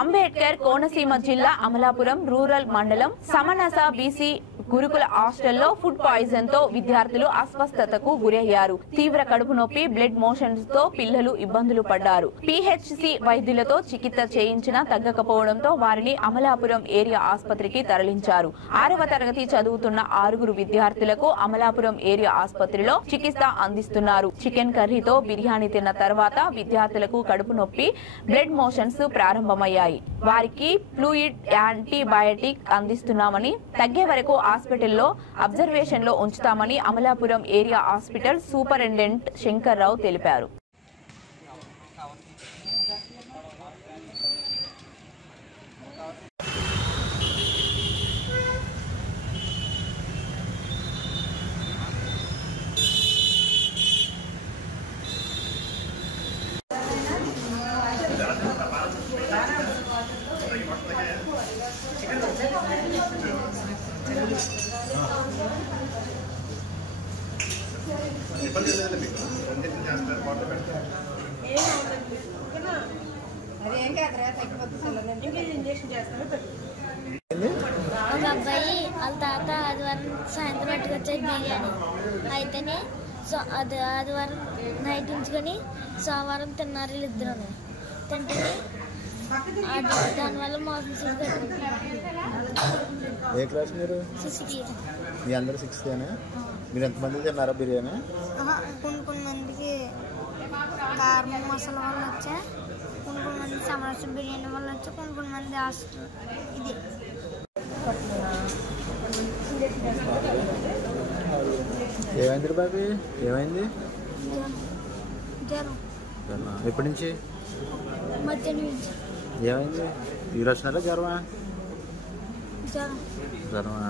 అంబేద్కర్ కోనసీమ జిల్లా అమలాపురం రూరల్ మండలం సమనస బీసీ గురుకుల హాస్టల్లో ఫుడ్ పాయిజన్ తో విద్యార్థులు అస్వస్థతకు గురయ్యారు. తీవ్ర కడుపు నొప్పి, బ్లడ్ మోషన్స్ తో పిల్లలు ఇబ్బందులు పడ్డారు. పిహెచ్సి వైద్యులతో చికిత్స చేయించినా తగ్గకపోవడంతో వారిని అమలాపురం ఏరియా ఆసుపత్రికి తరలించారు. 6వ తరగతి చదువుతున్న 6 విద్యార్థులకు అమలాపురం ఏరియా ఆసుపత్రిలో చికిత్స అందిస్తున్నారు. చికెన్ కర్రీతో బిర్యానీ తిన్న తర్వాత విద్యార్థులకు కడుపు నొప్పి, బ్లడ్ మోషన్స్ ప్రారంభమయ్యాయి. వారికి ఫ్లూయిడ్ యాంటీబయాటిక్ అందిస్తున్నామని, తగ్గే వరకు హాస్పిటల్లో అబ్జర్వేషన్ లో ఉంచుతామని Amalapuram area hospital superintendent Shankar Rao తెలిపారు. ఒక అబ్బాయి వాళ్ళ తాత ఆదివారం సాయంత్రం పట్టుకొచ్చేది బిర్యానీ అయితేనే అది ఆదివారం నైట్ ఉంచుకొని సోమవారం తిన్నారు వీళ్ళిద్దరు. తింటే దానివల్ల మోసం ఏ క్లాస్ మీరు? 6th. మీ అందరూ 6th మీరు ఎంతమంది తిన్నారా బిర్యానీ? కొన్ని మందికి కారం మసాలా వల్ల వచ్చా, కొన్ని మంది సమరస బిర్యానీ వల్ల వచ్చా, కొన్ని మంది హాస్టల్ ఇది. ఏమైంది బాబీ? ఏమైంది? జ్వరం. ఎప్పటి నుంచి? మధ్యాహ్నం నుంచి. ఏమైంది? ఈరోజు వచ్చినారా జ్వరమా? జ్వరమా?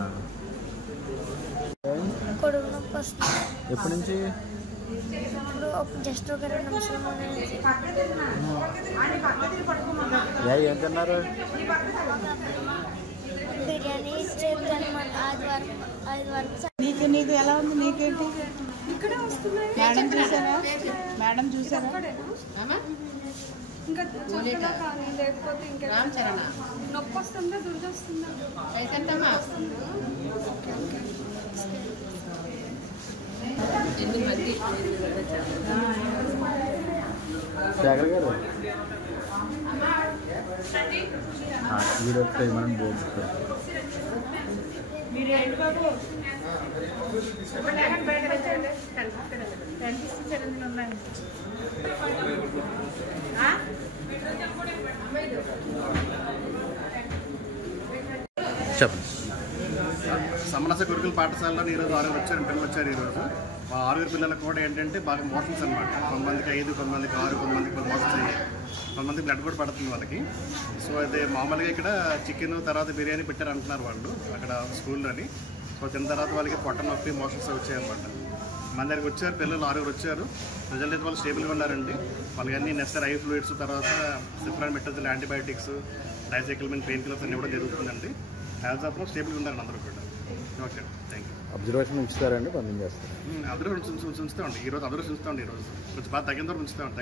కొడుకు నొప్పి వస్తుంది. ఎప్పటి నుంచి? ఇప్పుడు జస్ట్ ఒక 2 నిమిషాల ముందు నుంచి. ఏం తిన్నారు? బిర్యానీ ఇచ్చేది ఆదివారం. నీకు ఎలా ఉంది? నీకేంటి? ఇక్కడే వస్తున్నాయి. మేడం చూసారా? ఇంకా లేకపోతే ఇంకా నొప్పి వస్తుందా, దుర్ది వస్తుందా? శేఖర్ గారు వీడియో మనం బోర్డు మీరు ఏంటి బాబు? ఉన్నాయి. చెప్పండి. సమరస గురుకుల పాఠశాలలో ఈరోజు 6 పిల్లలు వచ్చారు. ఈరోజు ఆ 6 పిల్లలకు కూడా ఏంటంటే బాగా మోషన్స్ అనమాట. కొంతమందికి 5, కొంతమందికి 6, కొంతమందికి మోషన్స్ అయ్యాయి. కొంతమందికి బ్లడ్ కూడా పడుతుంది వాళ్ళకి. సో అయితే మామూలుగా ఇక్కడ చికెన్ తర్వాత బిర్యానీ పెట్టారు అంటున్నారు వాళ్ళు అక్కడ స్కూల్లోని. సో తిన్న తర్వాత వాళ్ళకి పొట్ట నొప్పి, మోషన్స్ వచ్చాయన్నమాట. మన దగ్గరికి వచ్చారు పిల్లలు 6 వచ్చారు. రిజల్ట్ అయితే వాళ్ళు స్టేబుల్గా ఉన్నారండి. వాళ్ళకి అన్ని నెసరీ ఐ ఫ్లూయిడ్స్, తర్వాత సిప్రాన్ మెటజల్ యాంటీబయాటిక్స్, డైసైక్లిమిన్ పెయిన్ కిల్లర్స్ అన్ని కూడా జరుగుతుందండి. యాజ్ ఆఫ్ నౌ స్టేబుల్గా ఉన్నారు అందరూ కూడా. Okay, thank you. అబ్జర్వేషన్ ఉంచుతారండి, పంపించేస్తారు. అబ్జర్వేషన్ ఉంచుతామండి. ఈరోజు అబ్జర్వేషన్ ఉంచుతామండి. ఈరోజు కొంచెం బాగా తగ్గిన వరకు ఉంచుతామండి.